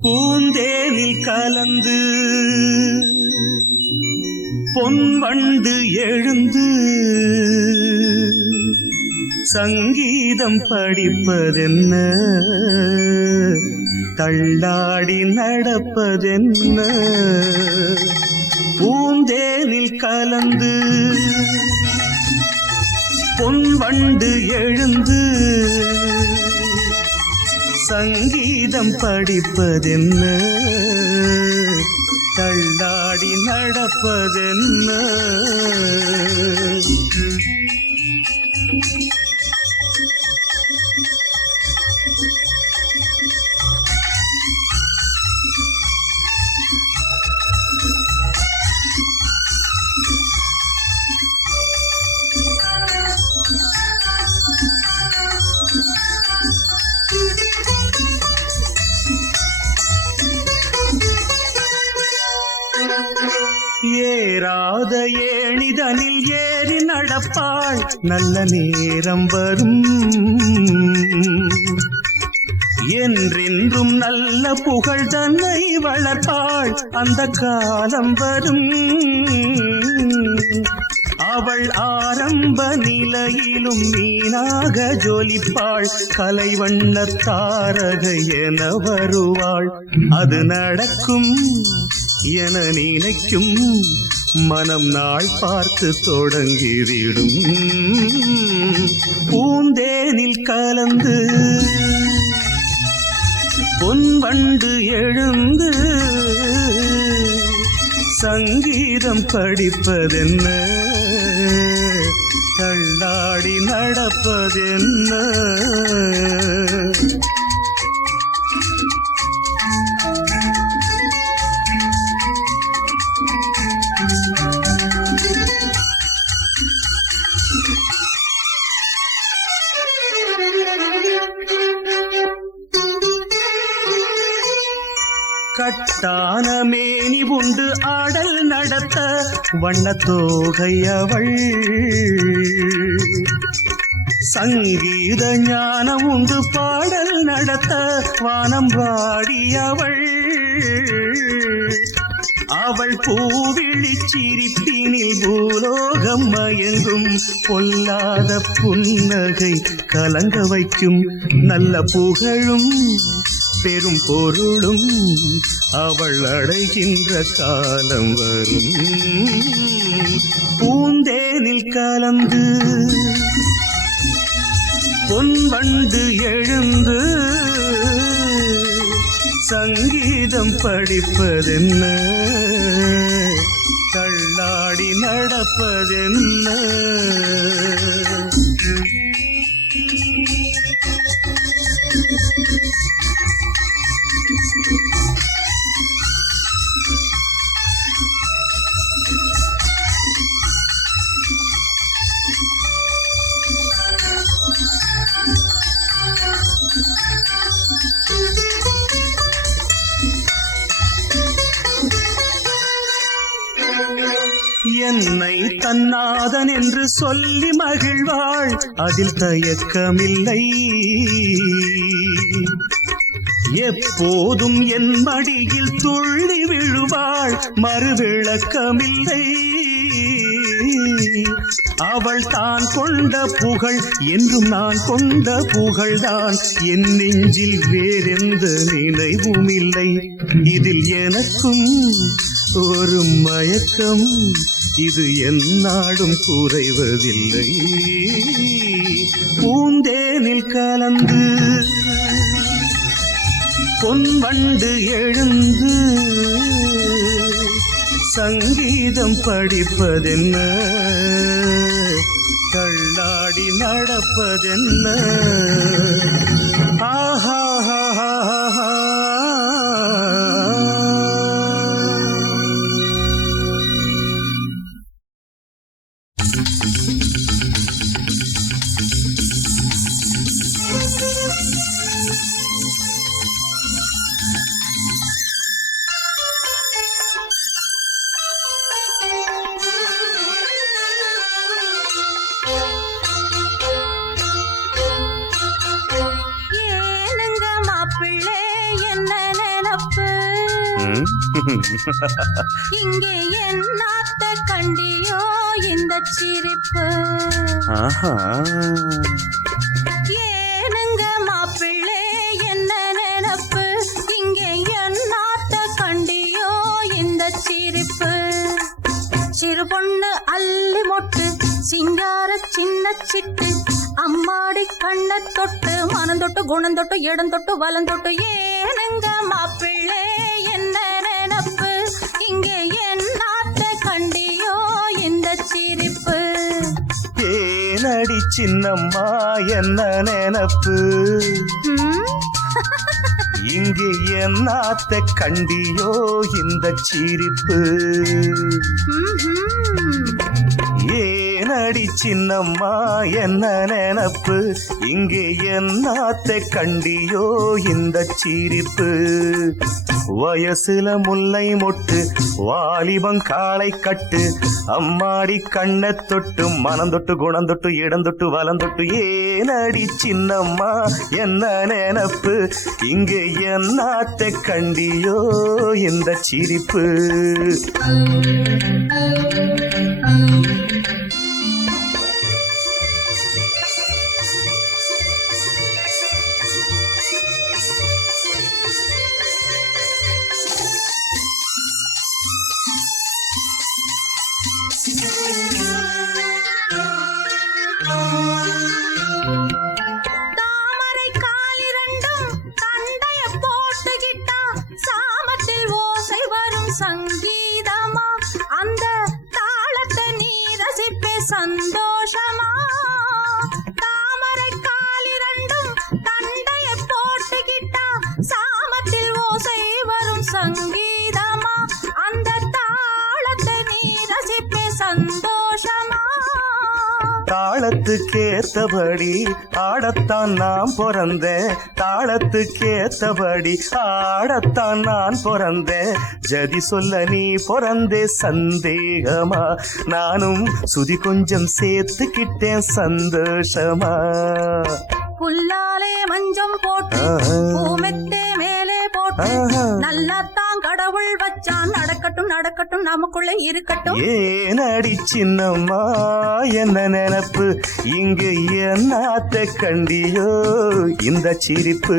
பூந்தேனில் கலந்து பொன்வண்டு எழுந்து சங்கீதம் படிப்பதென்ன, தள்ளாடி நடப்பதென்ன. பூந்தேனில் கலந்து பொன்வண்டு எழுந்து சங்கீதம் படிப்பதென்ன, தள்ளாடி நடப்பதென்ன. ஏறாத ஏணிதனில் ஏறி நடப்பாள், நல்ல நேரம் வரும். என்றென்றும் நல்ல புகழ் தன்னை வளர்ப்பாள், அந்த காலம் வரும். அவள் ஆரம்ப நிலையிலும் மீனாக ஜொலிப்பாள், கலைவண்ண தாரகை என வருவாள். அது நடக்கும் என நினைக்கும் மனம் நாள் பார்த்து தொடங்கிவிடும். பூந்தேனில் கலந்து பொன்வண்டு எழுந்து சங்கீதம் படிப்பதென்ன, தள்ளாடி நடப்பதென்ன. கட்டான மேனி உண்டு ஆடல் நடத்த வண்ணத்தோகை அவள். சங்கீத ஞானம் உண்டு பாடல் நடத்த வானம் வாடியவள். அவள் பூவிழி சிரிப்பினில் பூலோகம் மயங்கும், பொல்லாத புன்னகை கலங்க வைக்கும். நல்ல புகழும் பெரும் பொருளும் அவள் அடைகின்ற காலம் வரும். பூந்தேனில் கலந்து பொன்வண்டு எழுந்து சங்கீதம் படிப்பதென்ன, தள்ளாடி நடப்பதென்ன. என்னை தன்னாதன் என்று சொல்லி மகிழ்வாள், அதில் தயக்கமில்லை. எப்போதும் என் மடியில் துள்ளி விழுவாள், மறுவிளக்கமில்லை. அவள் தான் கொண்ட புகழ் என்றும் நான் கொண்ட புகழ்தான், என் நெஞ்சில் வேறெந்த நினைவும் இல்லை. இதில் எனக்கும் ஒரு மயக்கம், இது எந்நாடும் குறைவதில்லை. பூந்தேனில் கலந்து பொன்வண்டு எழுந்து சங்கீதம் படிப்பதென்ன, தள்ளாடி நடப்பதென்ன. ஆஹா ஏனுங்க மாப்பிள்ளை இங்கே என்னாத்த கண்டியோ இந்த சிரிப்பு ஏனுங்க மாப்பிள்ளை என்ன நினப்பு இங்கே என்னாத்த கண்டியோ இந்த சிரிப்பு சிறு பொண்ணு அள்ளி மொட்டு சிங்கார சின்ன சிட்டு அம்மாடி கண்ண தொட்டு மனம் தொட்டு குணம் தொட்டு இடம் தொட்டு வலம் தொட்டு ஏனுங்க மாப்பிள்ளை என்ன நினப்பு இங்கே என்னாத்த கண்டியோ இந்த சிரிப்பு ஏனடி சின்னம்மா என்ன நினப்பு இங்கே என்னாத்த கண்டியோ இந்த சிரிப்பு ஏனடி சின்னம்மா என்ன நினப்பு இங்கே என்னாத்த கண்டியோ இந்த சிரிப்பு வயசுல முல்லை மொட்டு வாலிபம் காளை கட்டு அம்மாடி கண்ணை தொட்டு மனம் தொட்டு குணம் தொட்டு இடம் தொட்டு வலம் தொட்டு ஏனடி சின்னம்மா என்ன நினப்பு இங்கே என்னாத்த கண்டியோ இந்த சிரிப்பு தாமரை காலிரண்டும் தண்டைய போட்டுக்கிட்டா சாமத்தில் ஓசை வரும் சங்கீதமா அந்த தாளத்தை நீ ரசிப்பே சந்தோஷமா தாமரை காலிரண்டும் தண்டைய போட்டுக்கிட்டா சாமத்தில் ஓசை வரும் சங்கீதமா அந்த தாளத்தை நீ ரசிப்பே சந்தோஷமா தாளத்துக்கேத்தபடி ஆடத்தான் நான் பிறந்தேன் தாளத்துக்கேத்தபடி ஆடத்தான் நான் பிறந்தேன் ஜதி சொல்ல நீ பிறந்தே சந்தேகமா நானும் சுதி கொஞ்சம் சேர்த்துக்கிட்டேன் சந்தோஷமா புல்லாலே மஞ்சம் போட்டு பூமெத்தே மேலே போட்டு நல்லாத்தான் கடவுள் வச்சான் நடக்கட்டும் நடக்கட்டும் நமக்குள்ள இருக்கட்டும் ஏனடி சின்னம்மா என்ன நினப்பு இங்கு என்னாத்த கண்டியோ இந்த சிரிப்பு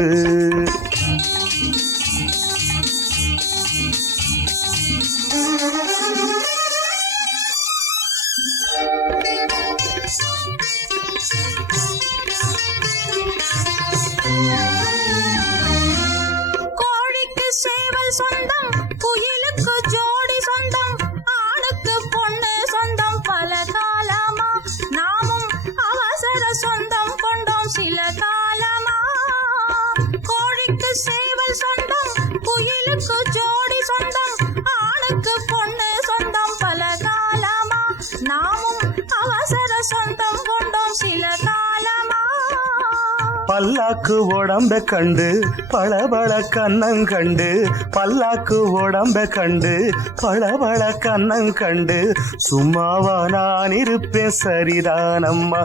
கோழிக்கு சேவல் சொந்தம் குயிலுக்கு ஜோடி சொந்தம் ஆணுக்கு பொண்ணு சொந்தம் பல காலமா நாமும் அவசர சொந்தம் கொண்டோம் சில காலமா கோழிக்கு சேவல் சொந்தம் குயிலுக்கு ஜோடி சொந்தம் ஆணுக்கு பொண்ணு சொந்தம் பல காலமா நாமும் அவசர சொந்தம் கொண்டோம் சில காலமா பல்லாக்கு உடம்ப கண்டு பளபள கண்ணம் கண்டு பல்லாக்கு உடம்ப கண்டு பளபள கண்ணம் கண்டு சும்மாவா நான் இருப்பேன் சரிதானம்மா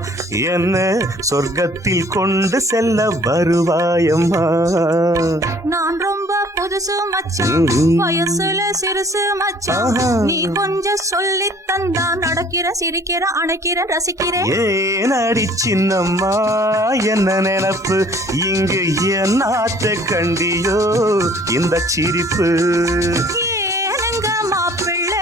என்ன சொர்க்கத்தில் கொண்டு செல்ல வருவாயம்மா நான் ரொம்ப புதுசு மச்சான் வயசுல சிறுசு மச்சான் நீ கொஞ்சம் சொல்லி தந்தா நடக்கிற சிரிக்கிற அணைக்கிற ரசிக்கிறேன் ஏனடி சின்னம்மா என்ன நினப்பு இங்கு என்னாத்த கண்டியோ இந்த சிரிப்பு ஏனுங்க மாப்பிள்ளை